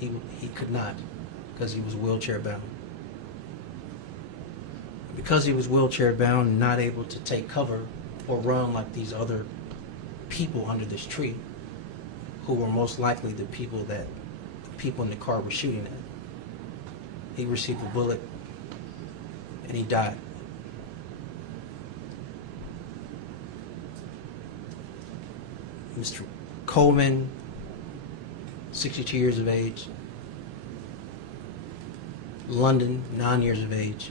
he could not, because he was wheelchair bound. Because he was wheelchair bound and not able to take cover or run like these other people under this tree, who were most likely the people in the car were shooting at. He received a bullet and he died. Mr. Coleman, 62 years of age. London, 9 years of age.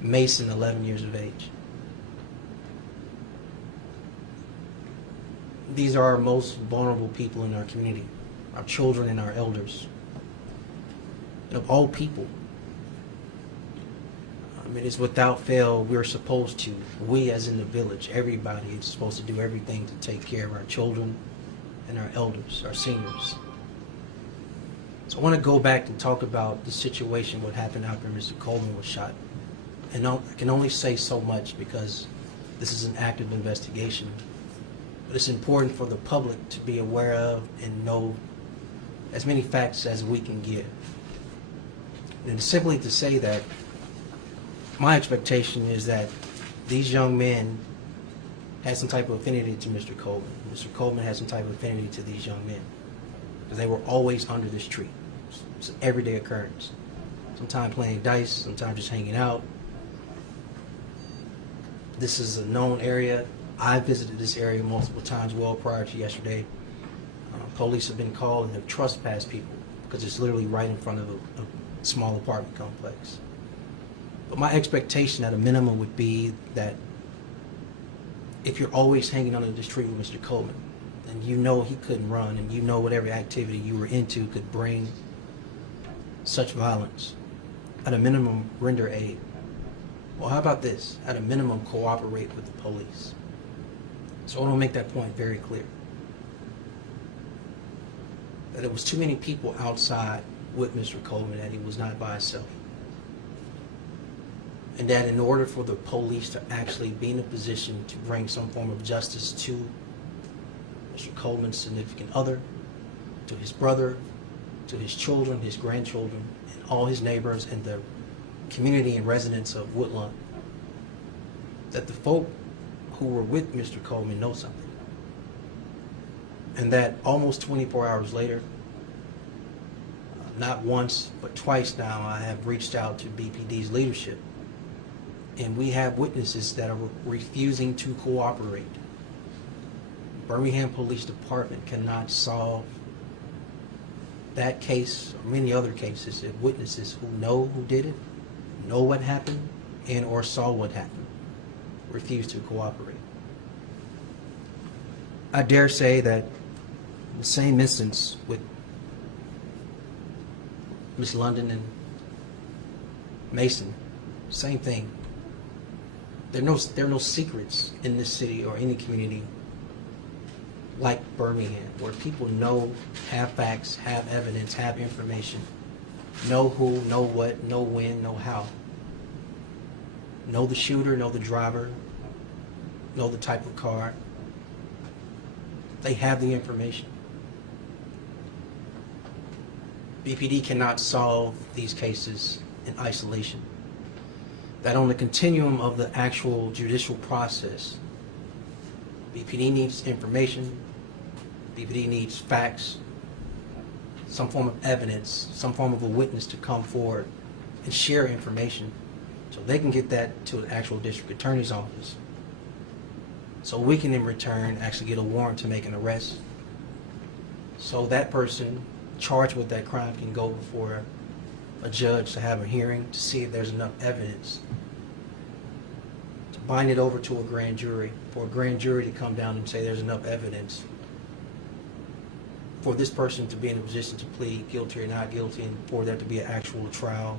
Mason, 11 years of age. These are our most vulnerable people in our community, our children and our elders. And of all people, I mean, it's without fail, we're supposed to, we as in the village, everybody is supposed to do everything to take care of our children and our elders, our seniors. So I want to go back and talk about the situation, what happened after Mr. Coleman was shot. And I can only say so much because this is an active investigation. But it's important for the public to be aware of and know as many facts as we can give. And simply to say that my expectation is that these young men had some type of affinity to Mr. Coleman. Mr. Coleman had some type of affinity to these young men because they were always under this tree. It's an everyday occurrence. Sometimes playing dice, sometimes just hanging out. This is a known area. I visited this area multiple times well prior to yesterday. Police have been called and have trespassed people because it's literally right in front of a small apartment complex. But my expectation at a minimum would be that if you're always hanging under this tree with Mr. Coleman, and you know he couldn't run, and you know whatever activity you were into could bring such violence, at a minimum, render aid. Well, how about this? At a minimum, cooperate with the police. So I want to make that point very clear. That there was too many people outside with Mr. Coleman, that he was not by himself. And that in order for the police to actually be in a position to bring some form of justice to Mr. Coleman's significant other, to his brother, to his children, his grandchildren, and all his neighbors and the community and residents of Woodlawn, that the folk who were with Mr. Coleman know something. And that almost 24 hours later, not once, but twice now, I have reached out to BPD's leadership. And we have witnesses that are refusing to cooperate. Birmingham Police Department cannot solve that case or many other cases if witnesses who know who did it, know what happened, and or saw what happened, refuse to cooperate. I dare say that the same instance with Miss London and Mason, same thing. There are no secrets in this city or any community like Birmingham, where people know, have facts, have evidence, have information, know who, know what, know when, know how. Know the shooter, know the driver, know the type of car. They have the information. BPD cannot solve these cases in isolation. That on the continuum of the actual judicial process, BPD needs information, BPD needs facts, some form of evidence, some form of a witness to come forward and share information so they can get that to the actual district attorney's office. So we can in return actually get a warrant to make an arrest. So that person charged with that crime can go before a judge to have a hearing to see if there's enough evidence to bind it over to a grand jury, for a grand jury to come down and say there's enough evidence for this person to be in a position to plead guilty or not guilty, and for there to be an actual trial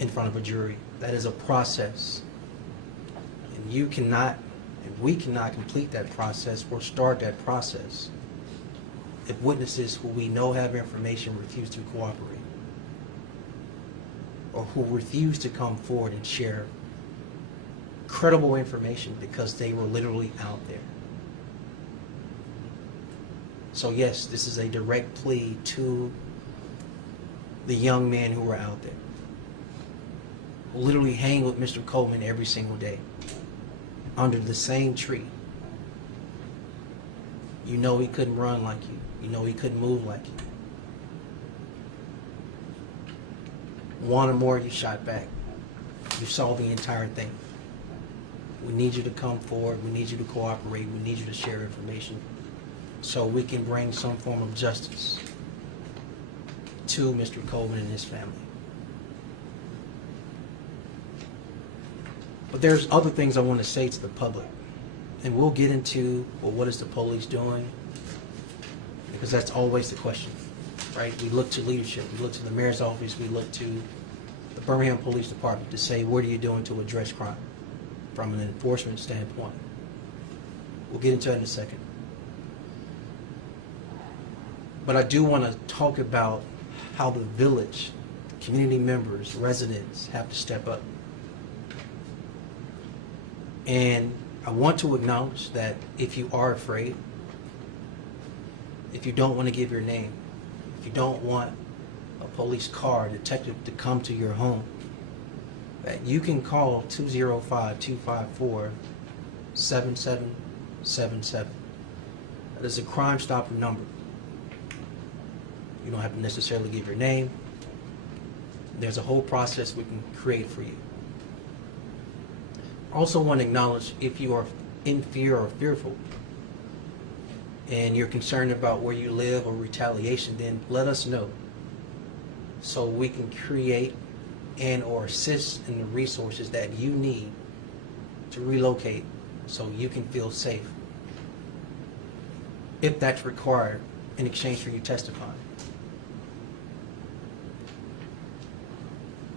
in front of a jury. That is a process. And you cannot, and we cannot complete that process or start that process if witnesses who we know have information refuse to cooperate, or who refuse to come forward and share credible information because they were literally out there. So yes, this is a direct plea to the young men who are out there, who literally hang with Mr. Coleman every single day, under the same tree. You know he couldn't run like you. You know he couldn't move like you. One or more, you shot back. You saw the entire thing. We need you to come forward. We need you to cooperate. We need you to share information so we can bring some form of justice to Mr. Coleman and his family. But there's other things I want to say to the public. And we'll get into, well, what is the police doing? Because that's always the question, right? We look to leadership. We look to the mayor's office. We look to the Birmingham Police Department to say, what are you doing to address crime from an enforcement standpoint? We'll get into that in a second. But I do want to talk about how the village, community members, residents have to step up. And I want to acknowledge that if you are afraid, if you don't want to give your name, if you don't want a police car, detective to come to your home, that you can call 205-254-7777. That is a Crime Stopper number. You don't have to necessarily give your name. There's a whole process we can create for you. I also want to acknowledge if you are in fear or fearful and you're concerned about where you live or retaliation, then let us know so we can create and or assist in the resources that you need to relocate so you can feel safe, if that's required in exchange for you testifying.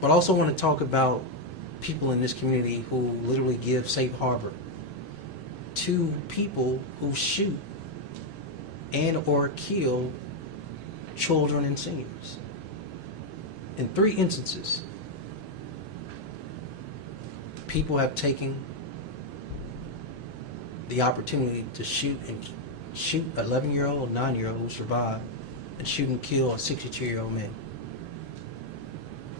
But I also want to talk about people in this community who literally give safe harbor to people who shoot and or kill children and seniors. In 3 instances, people have taken the opportunity to shoot an 11-year-old or 9-year-old who survived and shoot and kill a 62-year-old man.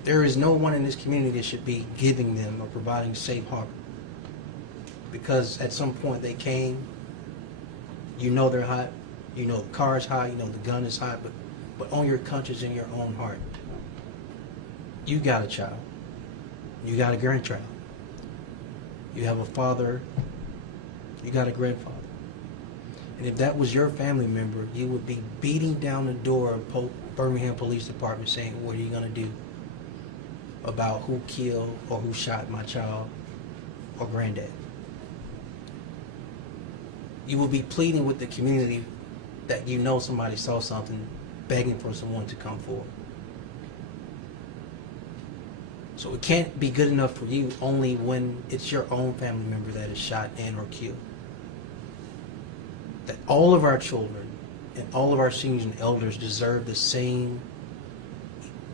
There is no one in this community that should be giving them or providing safe harbor, because at some point they came, you know they're hot, you know the car is hot, you know the gun is hot, but on your conscience and your own heart, you got a child, you got a grandchild, you have a father, you got a grandfather. And if that was your family member, you would be beating down the door of Birmingham Police Department saying, what are you going to do about who killed or who shot my child or granddad? You will be pleading with the community that you know somebody saw something, begging for someone to come forward. So it can't be good enough for you only when it's your own family member that is shot and or killed. That all of our children and all of our seniors and elders deserve the same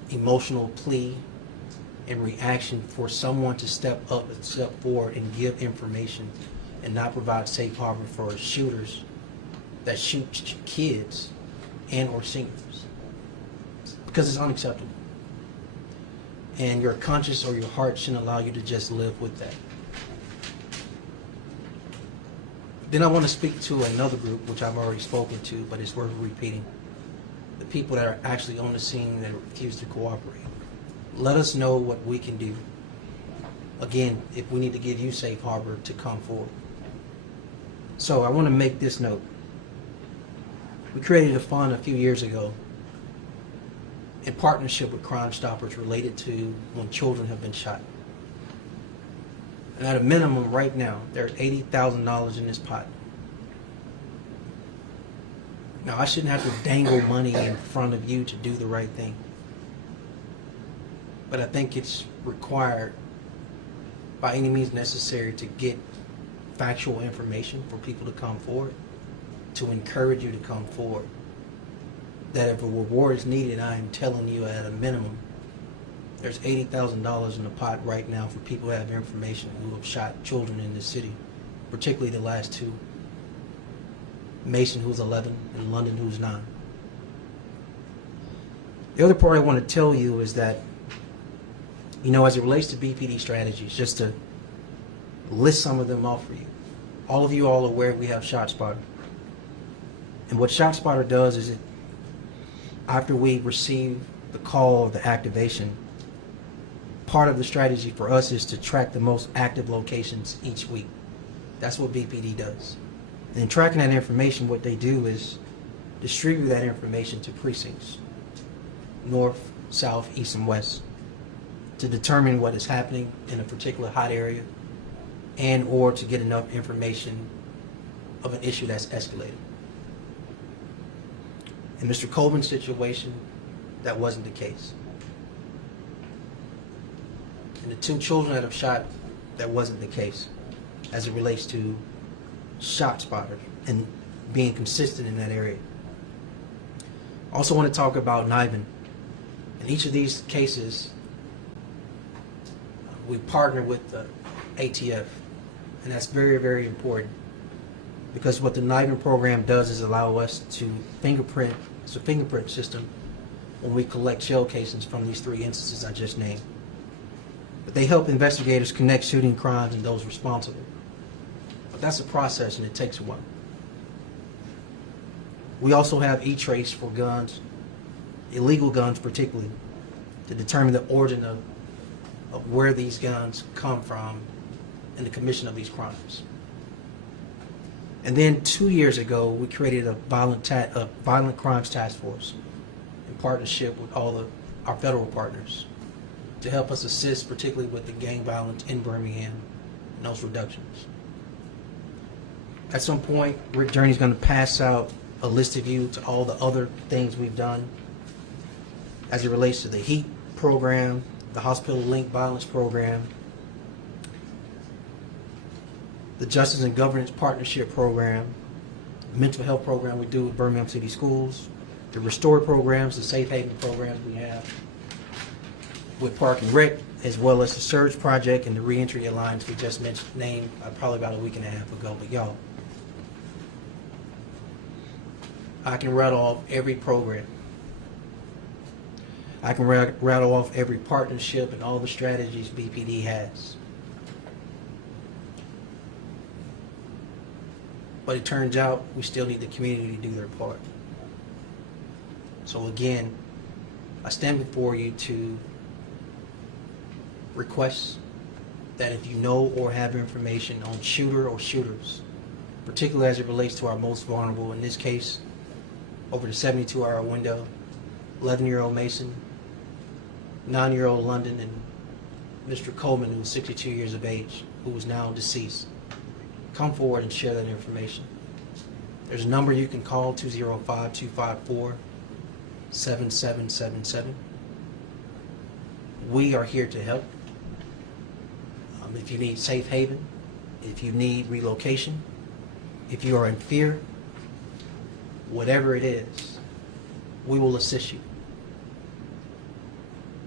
emotional plea and reaction for someone to step up and step forward and give information and not provide safe harbor for shooters that shoot kids and or seniors, because it's unacceptable. And your conscience or your heart shouldn't allow you to just live with that. Then I want to speak to another group, which I've already spoken to, but it's worth repeating. The people that are actually on the scene that refuse to cooperate. Let us know what we can do. Again, if we need to give you safe harbor to come forward. So I want to make this note. We created a fund a few years ago in partnership with Crime Stoppers related to when children have been shot. And at a minimum right now, there's $80,000 in this pot. Now, I shouldn't have to dangle money in front of you to do the right thing. But I think it's required by any means necessary to get factual information for people to come forward, to encourage you to come forward. That if a reward is needed, I am telling you at a minimum, there's $80,000 in the pot right now for people who have information who have shot children in this city, particularly the last 2. Mason, who's 11, and London, who's 9. The other part I want to tell you is that, as it relates to BPD strategies, just to list some of them off for you. All of you all are aware we have ShotSpotter. And what ShotSpotter does is after we receive the call of the activation, part of the strategy for us is to track the most active locations each week. That's what BPD does. And in tracking that information, what they do is distribute that information to precincts, north, south, east, and west, to determine what is happening in a particular hot area and or to get enough information of an issue that's escalated. In Mr. Coleman's situation, that wasn't the case. And the 2 children that have shot, that wasn't the case as it relates to ShotSpotter and being consistent in that area. I also want to talk about NIBIN. In each of these cases, we partner with the ATF, and that's very, very important because what the NIBIN program does is allow us to fingerprint, it's a fingerprint system when we collect shell casings from these 3 instances I just named. But they help investigators connect shooting crimes and those responsible. But that's a process and it takes a while. We also have E-Trace for guns, illegal guns particularly, to determine the origin of where these guns come from in the commission of these crimes. And then 2 years ago, we created a violent crimes task force in partnership with all our federal partners to help us assist, particularly with the gang violence in Birmingham and those reductions. At some point, Rick Journey's going to pass out a list of you to all the other things we've done as it relates to the HEAT program, the Hospital Link Violence program, the Justice and Governance Partnership program, the mental health program we do with Birmingham City Schools, the Restore programs, the Safe Haven programs we have with Park and Rec, as well as the Surge Project and the Reentry Alliance we just named probably about a week and a half ago. But y'all, I can rattle off every program. I can rattle off every partnership and all the strategies BPD has. But it turns out we still need the community to do their part. So again, I stand before you to request that if you know or have information on shooter or shooters, particularly as it relates to our most vulnerable, in this case, over the 72-hour window, 11-year-old Mason, 9-year-old London, and Mr. Coleman, who was 62 years of age, who is now deceased. Come forward and share that information. There's a number you can call, 205-254-7777. We are here to help. If you need safe haven, if you need relocation, if you are in fear, whatever it is, we will assist you.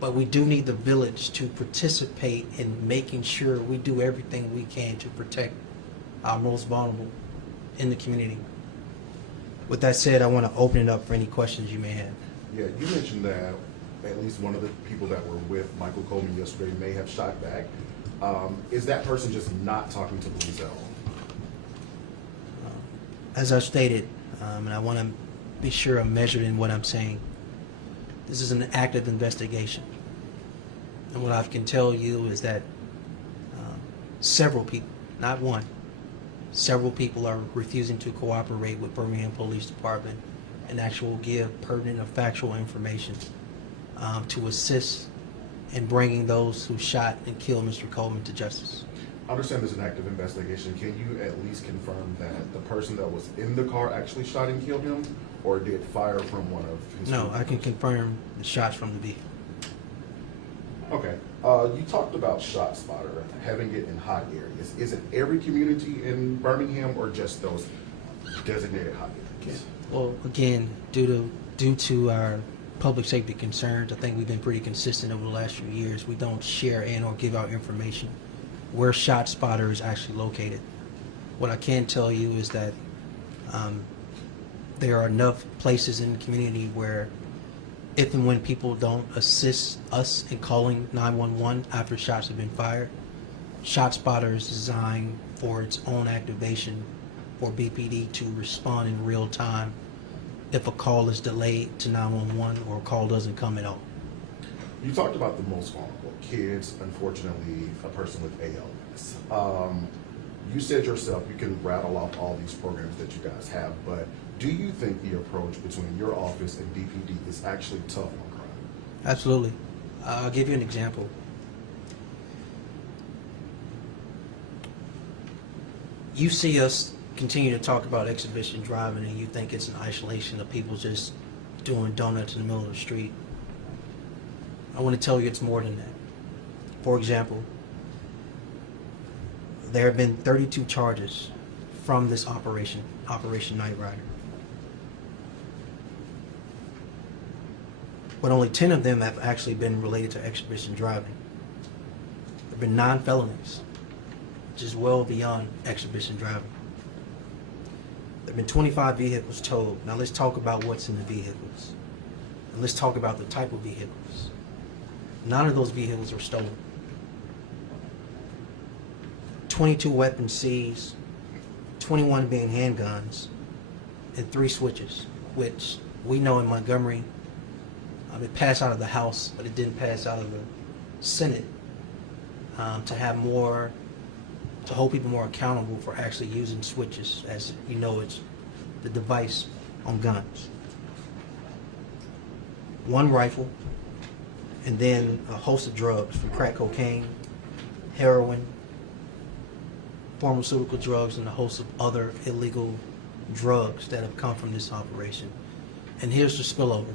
But we do need the village to participate in making sure we do everything we can to protect our most vulnerable in the community. With that said, I want to open it up for any questions you may have. Yeah, you mentioned that at least one of the people that were with Michael Coleman yesterday may have shot back. Is that person just not talking to police at all? As I stated, and I want to be sure I'm measured in what I'm saying, this is an active investigation. And what I can tell you is that several people, not one, several people are refusing to cooperate with Birmingham Police Department and actually give pertinent or factual information to assist in bringing those who shot and killed Mr. Coleman to justice. I understand there's an active investigation. Can you at least confirm that the person that was in the car actually shot and killed him, or did fire from one of his No, vehicles? I can confirm the shots from the vehicle. Okay. You talked about ShotSpotter, having it in hot areas. Is it every community in Birmingham or just those designated hot areas? Well, again, due to our public safety concerns, I think we've been pretty consistent over the last few years. We don't share and or give out information where ShotSpotter is actually located. What I can tell you is that there are enough places in the community where if and when people don't assist us in calling 911 after shots have been fired, ShotSpotter is designed for its own activation for BPD to respond in real time if a call is delayed to 911 or a call doesn't come at all. You talked about the most vulnerable, kids, unfortunately, a person with ALS. You said yourself you can rattle off all these programs that you guys have, but do you think the approach between your office and BPD is actually tough on crime? Absolutely. I'll give you an example. You see us continue to talk about exhibition driving and you think it's an isolation of people just doing donuts in the middle of the street. I want to tell you it's more than that. For example, there have been 32 charges from this operation, Operation Night Rider. But only 10 of them have actually been related to exhibition driving. There have been 9 felonies, which is well beyond exhibition driving. There have been 25 vehicles towed. Now let's talk about what's in the vehicles. And let's talk about the type of vehicles. None of those vehicles are stolen. 22 weapons seized, 21 being handguns, and 3 switches, which we know in Montgomery, it passed out of the House, but it didn't pass out of the Senate to have more, to hold people more accountable for actually using switches. As you know, it's the device on guns. 1 rifle, and then a host of drugs from crack cocaine, heroin, pharmaceutical drugs, and a host of other illegal drugs that have come from this operation. And here's the spillover.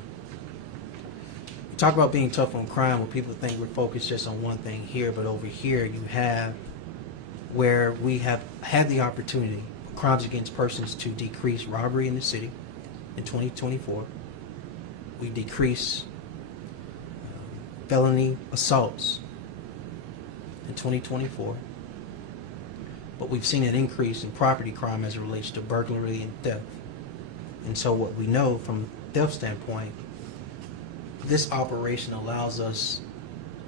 We talk about being tough on crime where people think we're focused just on one thing here, but over here you have where we have had the opportunity for crimes against persons to decrease robbery in the city in 2024. We decrease felony assaults in 2024. But we've seen an increase in property crime as it relates to burglary and theft. And so what we know from a theft standpoint, this operation allows us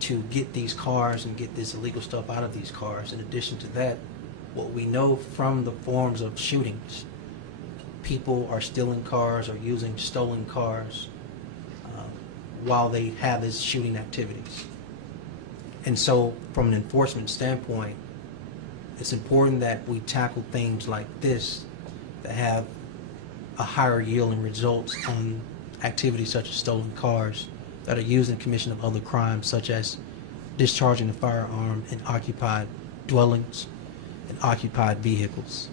to get these cars and get this illegal stuff out of these cars. In addition to that, what we know from the forms of shootings, people are stealing cars or using stolen cars while they have these shooting activities. And so from an enforcement standpoint, it's important that we tackle things like this that have a higher yield and results on activities such as stolen cars that are used in the commission of other crimes, such as discharging a firearm in occupied dwellings and occupied vehicles.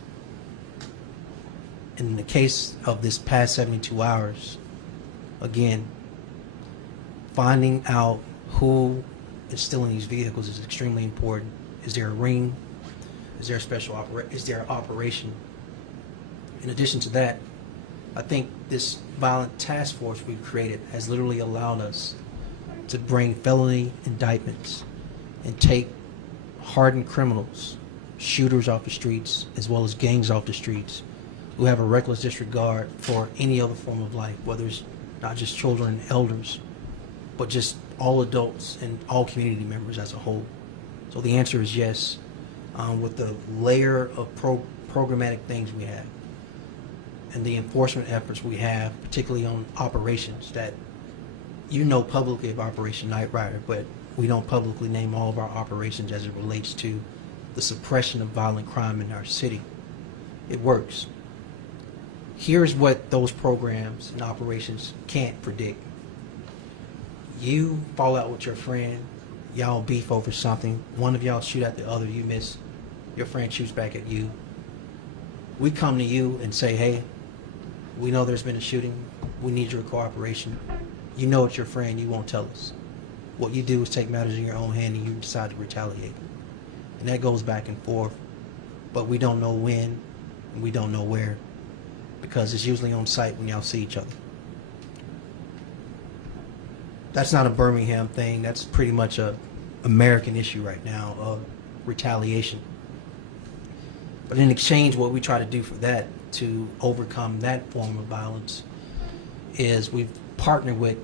In the case of this past 72 hours, again, finding out who is still in these vehicles is extremely important. Is there a ring? Is there a special is there an operation? In addition to that, I think this violent task force we've created has literally allowed us to bring felony indictments and take hardened criminals, shooters off the streets, as well as gangs off the streets, who have a reckless disregard for any other form of life, whether it's not just children and elders, but just all adults and all community members as a whole. So the answer is yes. With the layer of programmatic things we have and the enforcement efforts we have, particularly on operations that you know publicly of Operation Night Rider, but we don't publicly name all of our operations as it relates to the suppression of violent crime in our city. It works. Here's what those programs and operations can't predict. You fall out with your friend, y'all beef over something, one of y'all shoot at the other, you miss, your friend shoots back at you. We come to you and say, hey, we know there's been a shooting, we need your cooperation. You know it's your friend, you won't tell us. What you do is take matters in your own hand and you decide to retaliate. And that goes back and forth, but we don't know when and we don't know where, because it's usually on site when y'all see each other. That's not a Birmingham thing, that's pretty much a American issue right now of retaliation. But in exchange, what we try to do for that to overcome that form of violence is we've partnered with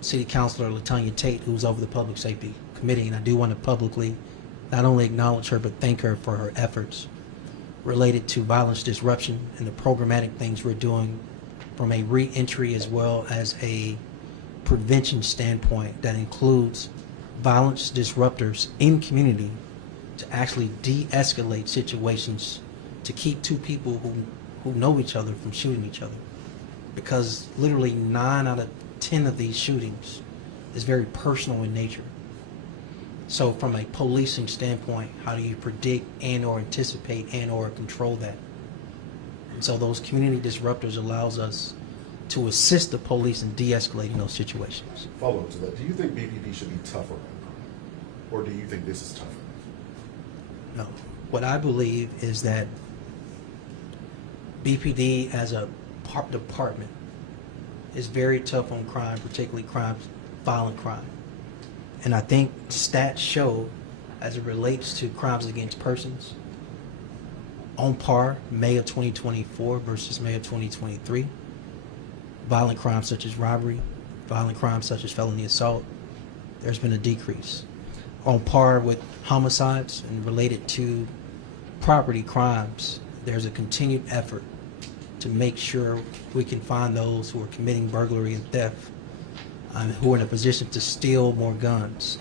City Councilor LaTanya Tate, who's over the Public Safety Committee, and I do want to publicly not only acknowledge her but thank her for her efforts related to violence disruption and the programmatic things we're doing from a re-entry as well as a prevention standpoint that includes violence disruptors in community to actually de-escalate situations to keep two people who know each other from shooting each other. Because literally 9 out of 10 of these shootings is very personal in nature. So from a policing standpoint, how do you predict and or anticipate and or control that? And so those community disruptors allows us to assist the police in de-escalating those situations. Follow up to that. Do you think BPD should be tougher on crime? Or do you think this is tougher? No. What I believe is that BPD as a department is very tough on crime, particularly crimes, violent crime. And I think stats show, as it relates to crimes against persons, on par, May of 2024 versus May of 2023. Violent crimes such as robbery, violent crimes such as felony assault, there's been a decrease. On par with homicides and related to property crimes, there's a continued effort to make sure we can find those who are committing burglary and theft, who are in a position to steal more guns,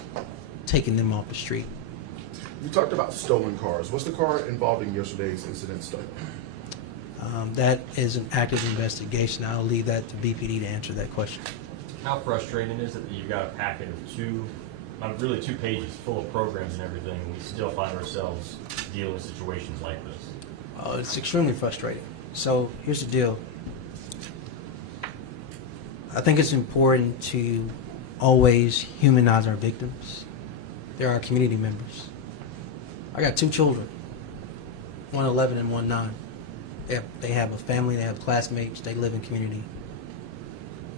taking them off the street. You talked about stolen cars. What's the car involved in yesterday's incident stolen? That is an active investigation. I'll leave that to BPD to answer that question. How frustrating is it that you've got a packet of really two pages full of programs and everything, and we still find ourselves dealing with situations like this? It's extremely frustrating. So here's the deal. I think it's important to always humanize our victims. They're our community members. I got 2 children, one 11 and one 9. They have a family, they have classmates, they live in community.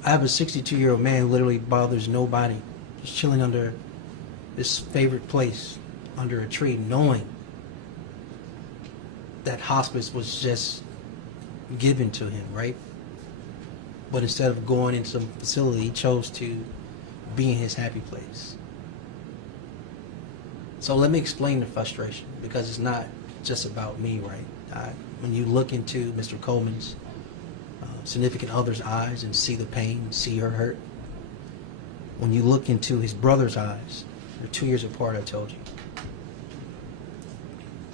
I have a 62-year-old man who literally bothers nobody, just chilling under this favorite place under a tree, knowing that hospice was just given to him, right? But instead of going into some facility, he chose to be in his happy place. So let me explain the frustration, because it's not just about me, right? When you look into Mr. Coleman's significant other's eyes and see the pain, see her hurt, when you look into his brother's eyes, they're 2 years apart, I told you.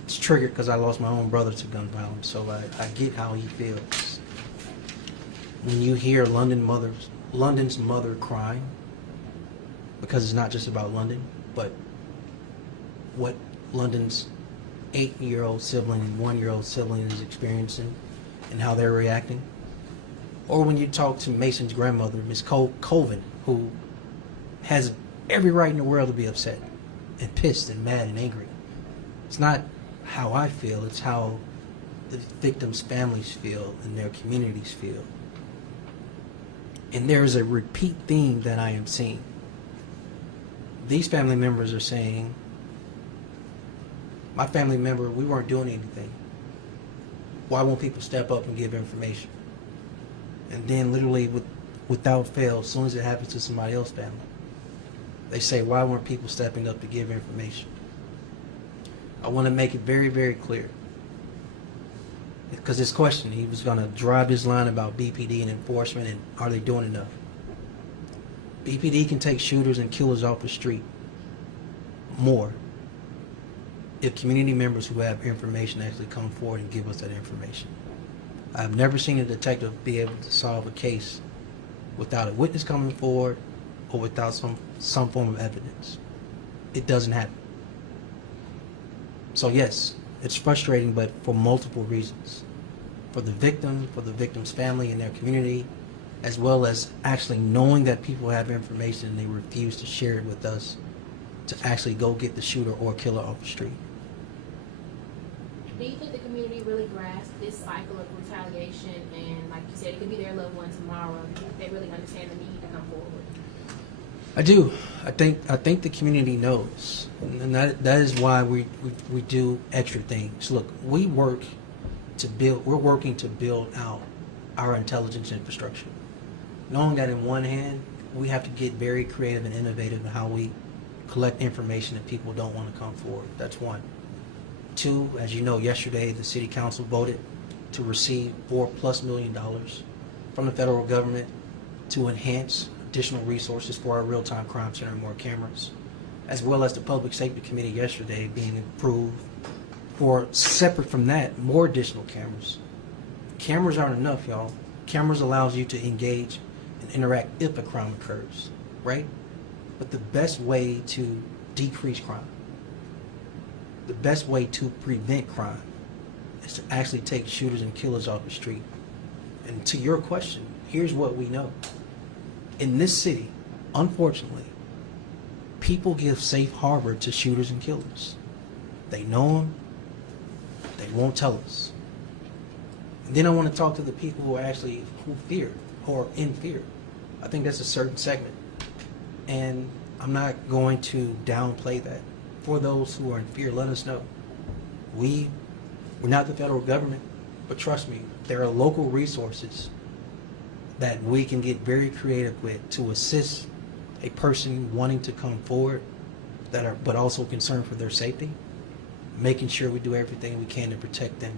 It's triggered because I lost my own brother to gun violence, so I get how he feels. When you hear London's mother crying, because it's not just about London, but what London's 8-year-old sibling and 1-year-old sibling is experiencing and how they're reacting. Or when you talk to Mason's grandmother, Miss Colvin, who has every right in the world to be upset and pissed and mad and angry. It's not how I feel, it's how the victims' families feel and their communities feel. And there is a repeat theme that I am seeing. These family members are saying, my family member, we weren't doing anything. Why won't people step up and give information? And then literally without fail, as soon as it happens to somebody else's family, they say, why weren't people stepping up to give information? I want to make it very, very clear. Because this question, he was going to drive this line about BPD and enforcement and are they doing enough? BPD can take shooters and killers off the street more if community members who have information actually come forward and give us that information. I've never seen a detective be able to solve a case without a witness coming forward or without some form of evidence. It doesn't happen. So yes, it's frustrating, but for multiple reasons. For the victim, for the victim's family and their community, as well as actually knowing that people have information and they refuse to share it with us to actually go get the shooter or killer off the street. Do you think the community really grasps this cycle of retaliation and, like you said, it could be their loved one tomorrow? Do you think they really understand the need to come forward? I do. I think the community knows, and that is why we do extra things. Look, we work we're working to build out our intelligence infrastructure. Knowing that in one hand, we have to get very creative and innovative in how we collect information that people don't want to come forward. That's one. Two, as you know, yesterday the city council voted to receive $4+ million from the federal government to enhance additional resources for our real-time crime center and more cameras, as well as the Public Safety Committee yesterday being approved for, separate from that, more additional cameras. Cameras aren't enough, y'all. Cameras allows you to engage and interact if a crime occurs, right? But the best way to decrease crime, the best way to prevent crime, is to actually take shooters and killers off the street. And to your question, here's what we know. In this city, unfortunately, people give safe harbor to shooters and killers. They know them. They won't tell us. And then I want to talk to the people who fear or in fear. I think that's a certain segment. And I'm not going to downplay that. For those who are in fear, let us know. We're not the federal government, but trust me, there are local resources that we can get very creative with to assist a person wanting to come forward but also concerned for their safety, making sure we do everything we can to protect them,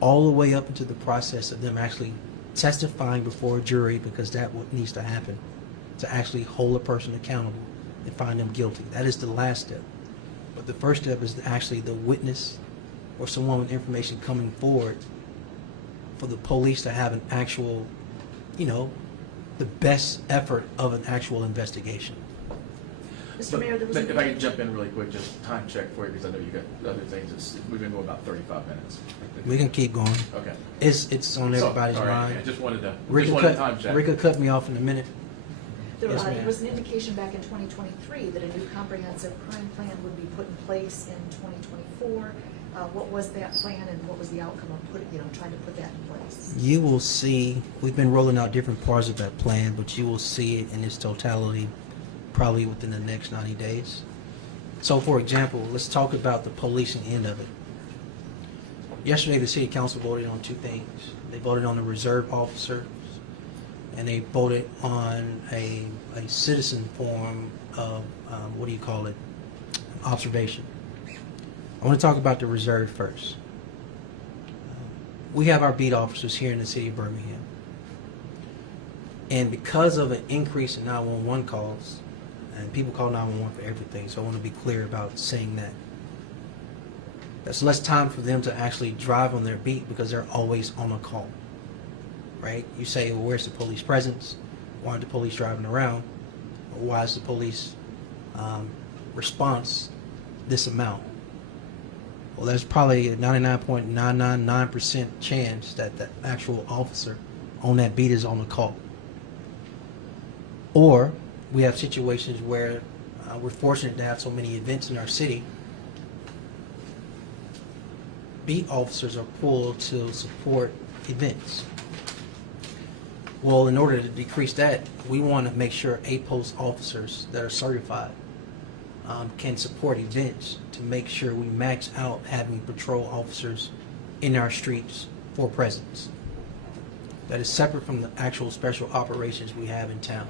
all the way up into the process of them actually testifying before a jury, because that's what needs to happen, to actually hold a person accountable and find them guilty. That is the last step. But the first step is actually the witness or someone with information coming forward for the police to have an actual, the best effort of an actual investigation. Mr. Mayor, there was If I could jump in really quick, just time check for you, because I know you got other things. We've been going about 35 minutes. We can keep going. Okay. It's on everybody's all right, mind. I just wanted to time check. Rika cut me off in a minute. There Yes, ma'am. was an indication back in 2023 that a new comprehensive crime plan would be put in place in 2024. What was that plan, and what was the outcome of trying to put that in place? You will see, we've been rolling out different parts of that plan, but you will see it in its totality probably within the next 90 days. So, for example, let's talk about the policing end of it. Yesterday, the city council voted on two things. They voted on the reserve officers, and they voted on a citizen form of, observation. I want to talk about the reserve first. We have our beat officers here in the city of Birmingham. And because of an increase in 911 calls, and people call 911 for everything, so I want to be clear about saying that. That's less time for them to actually drive on their beat because they're always on a call, right? You say, well, where's the police presence? Why aren't the police driving around? Why is the police response this amount? Well, there's probably a 99.999% chance that the actual officer on that beat is on the call. Or we have situations where we're fortunate to have so many events in our city. Beat officers are pulled to support events. Well, in order to decrease that, we want to make sure APOS officers that are certified can support events to make sure we max out having patrol officers in our streets for presence. That is separate from the actual special operations we have in town.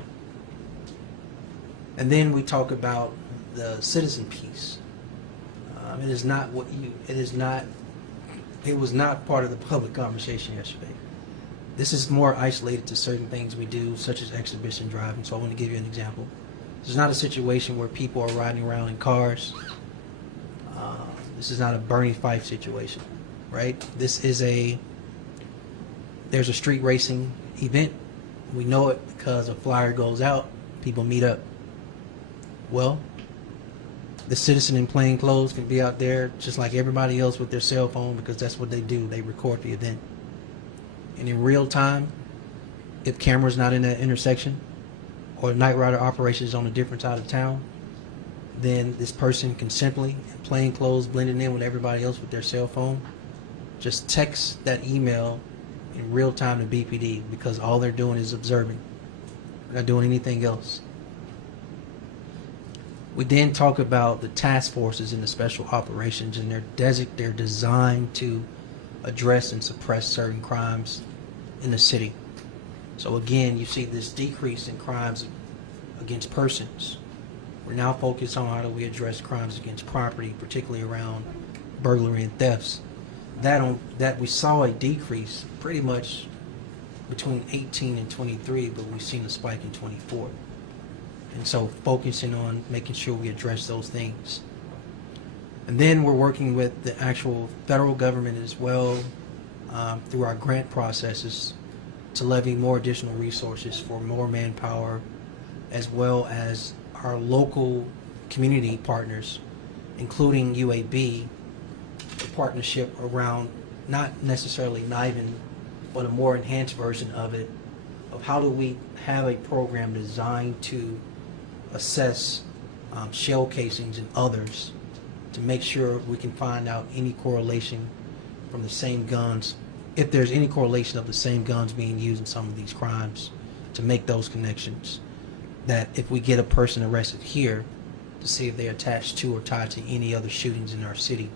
And then we talk about the citizen piece. It was not part of the public conversation yesterday. This is more isolated to certain things we do, such as exhibition driving. So I want to give you an example. This is not a situation where people are riding around in cars. This is not a Bernie Fife situation, right? There's a street racing event. We know it because a flyer goes out, people meet up. Well, the citizen in plain clothes can be out there just like everybody else with their cell phone, because that's what they do. They record the event. And in real time, if camera's not in that intersection, or night rider operations on a different side of town, then this person can simply, in plain clothes, blending in with everybody else with their cell phone, just text that email in real time to BPD, because all they're doing is observing. They're not doing anything else. We then talk about the task forces in the special operations, and they're designed to address and suppress certain crimes in the city. So again, you see this decrease in crimes against persons. We're now focused on how do we address crimes against property, particularly around burglary and thefts. That we saw a decrease pretty much between 18 and 23, but we've seen a spike in 24. And so focusing on making sure we address those things. And then we're working with the actual federal government as well through our grant processes to levy more additional resources for more manpower, as well as our local community partners, including UAB, a partnership around not necessarily NIVEN, but a more enhanced version of it, of how do we have a program designed to assess shell casings and others to make sure we can find out any correlation from the same guns, if there's any correlation of the same guns being used in some of these crimes, to make those connections. That if we get a person arrested here, to see if they're attached to or tied to any other shootings in our city,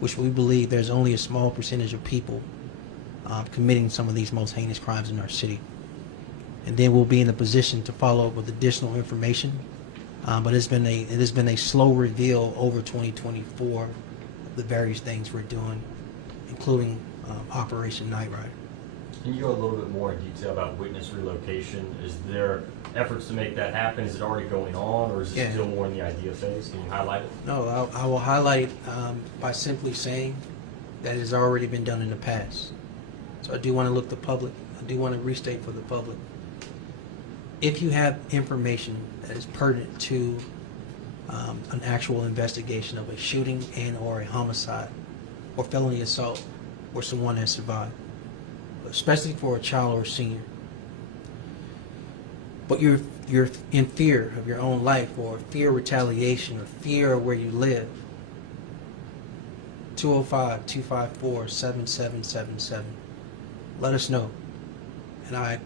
which we believe there's only a small percentage of people committing some of these most heinous crimes in our city. And then we'll be in a position to follow up with additional information. But it has been a slow reveal over 2024 of the various things we're doing, including Operation Night Rider. Can you go a little bit more in detail about witness relocation? Is there efforts to make that happen? Is it already going on, or is it still more in the idea phase? Can you highlight it? No, I will highlight by simply saying that it has already been done in the past. So I do want to look the public. I do want to restate for the public. If you have information that is pertinent to an actual investigation of a shooting and or a homicide or felony assault where someone has survived, especially for a child or a senior, but you're in fear of your own life, or fear of retaliation, or fear of where you live, 205-254-7777. Let us know. And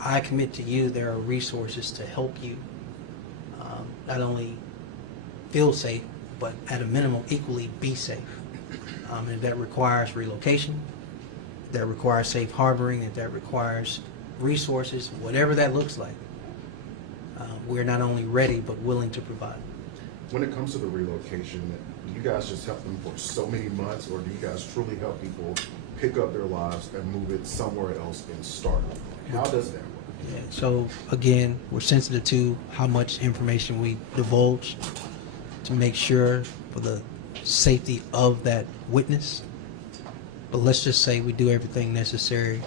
I commit to you there are resources to help you not only feel safe, but at a minimum equally be safe. And if that requires relocation, if that requires safe harboring, if that requires resources, whatever that looks like, we're not only ready but willing to provide. When it comes to the relocation, do you guys just help them for so many months, or do you guys truly help people pick up their lives and move it somewhere else and start over? How does that work? Yeah, so again, we're sensitive to how much information we divulge to make sure for the safety of that witness. But let's just say we do everything necessary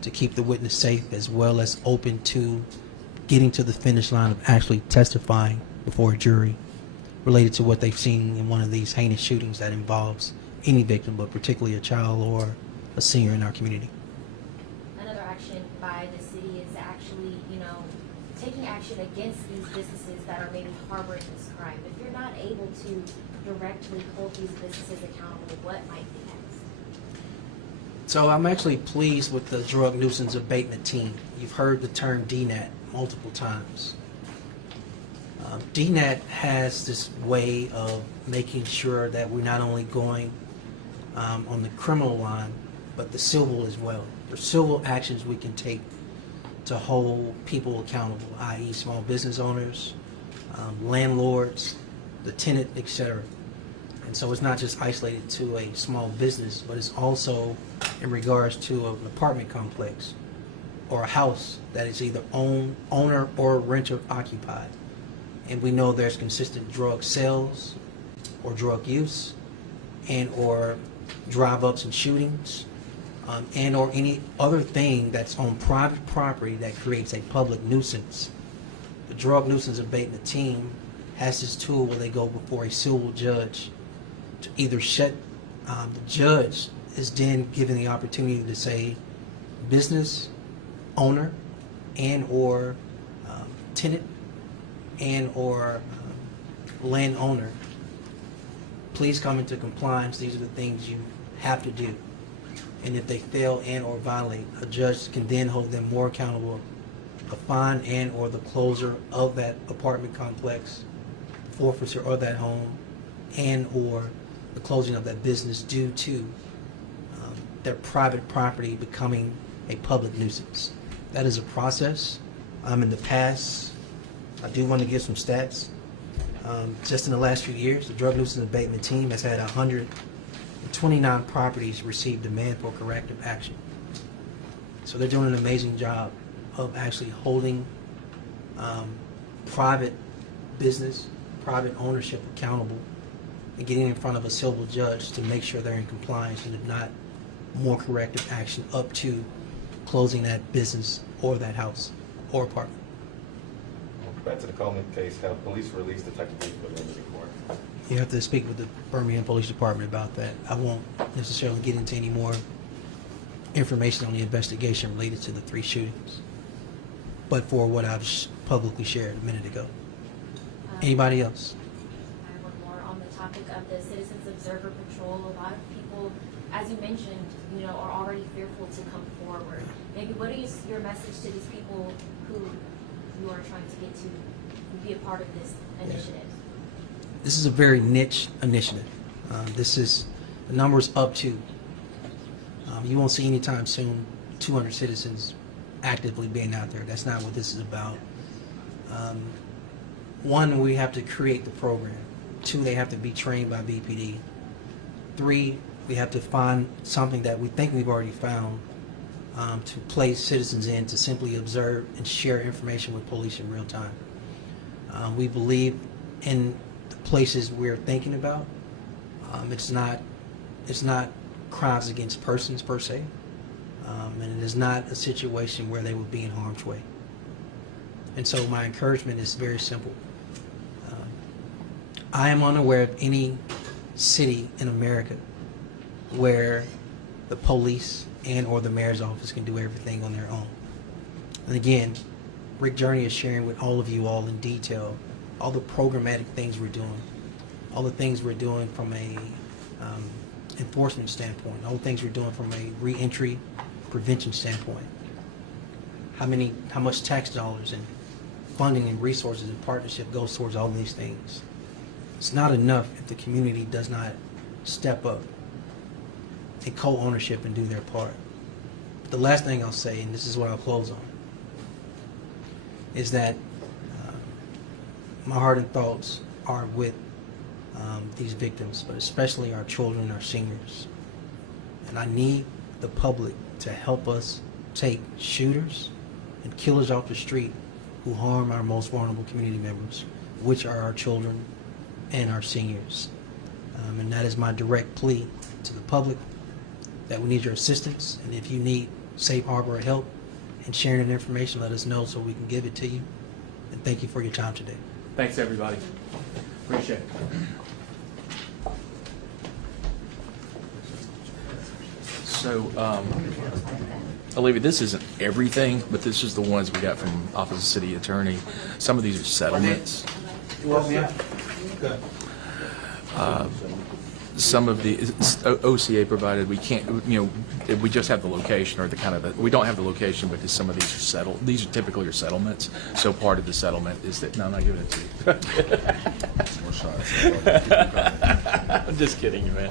to keep the witness safe, as well as open to getting to the finish line of actually testifying before a jury related to what they've seen in one of these heinous shootings that involves any victim, but particularly a child or a senior in our community. Another action by the city is actually, taking action against these businesses that are maybe harboring this crime. If you're not able to directly hold these businesses accountable, what might be next? So I'm actually pleased with the drug nuisance abatement team. You've heard the term DNAT multiple times. DNAT has this way of making sure that we're not only going on the criminal line, but the civil as well. There's civil actions we can take to hold people accountable, i.e. small business owners, landlords, the tenant, etc. And so it's not just isolated to a small business, but it's also in regards to an apartment complex or a house that is either owner or renter occupied. And we know there's consistent drug sales or drug use and or drive-ups and shootings and or any other thing that's on private property that creates a public nuisance. The drug nuisance abatement team has this tool where they go before a civil judge to either shut, the judge is then given the opportunity to say business owner and or tenant and or landowner, please come into compliance. These are the things you have to do. And if they fail and or violate, a judge can then hold them more accountable, a fine and or the closure of that apartment complex, forfeiture of that home, and or the closing of that business due to their private property becoming a public nuisance. That is a process. In the past, I do want to give some stats. Just in the last few years, the drug nuisance abatement team has had 129 properties receive demand for corrective action. So they're doing an amazing job of actually holding private business, private ownership accountable, and getting in front of a civil judge to make sure they're in compliance, and if not, more corrective action up to closing that business or that house or apartment. Back to the Coleman case, have police released Detective Lee for limited court? You have to speak with the Birmingham Police Department about that. I won't necessarily get into any more information on the investigation related to the 3 shootings, but for what I've publicly shared a minute ago. Anybody else? I have one more on the topic of the Citizens Observer Patrol. A lot of people, as you mentioned, are already fearful to come forward. Maybe what is your message to these people who you are trying to get to be a part of this initiative? This is a very niche initiative. The number's up to. You won't see anytime soon 200 citizens actively being out there. That's not what this is about. 1, we have to create the program. 2, they have to be trained by BPD. 3, we have to find something that we think we've already found to place citizens in to simply observe and share information with police in real time. We believe in the places we're thinking about. It's not crimes against persons per se, and it is not a situation where they would be in harm's way. And so my encouragement is very simple. I am unaware of any city in America where the police and or the mayor's office can do everything on their own. And again, Rick Journey is sharing with all of you all in detail all the programmatic things we're doing, all the things we're doing from a enforcement standpoint, all the things we're doing from a re-entry prevention standpoint. How much tax dollars and funding and resources and partnership goes towards all these things. It's not enough if the community does not step up and co-ownership and do their part. But the last thing I'll say, and this is what I'll close on, is that my heart and thoughts are with these victims, but especially our children, our seniors. And I need the public to help us take shooters and killers off the street who harm our most vulnerable community members, which are our children and our seniors. And that is my direct plea to the public, that we need your assistance. And if you need safe harbor or help in sharing that information, let us know so we can give it to you. And thank you for your time today. Thanks, everybody. Appreciate it. So, Olivia, this isn't everything, but this is the ones we got from Office of City Attorney. Some of these are settlements. You want me out? Good. Some of the OCA provided, we can't, we just have the location or we don't have the location, but some of these are settled. These are typically your settlements. So part of the settlement is that, no, I'm not giving it to you. I'm just kidding you, man.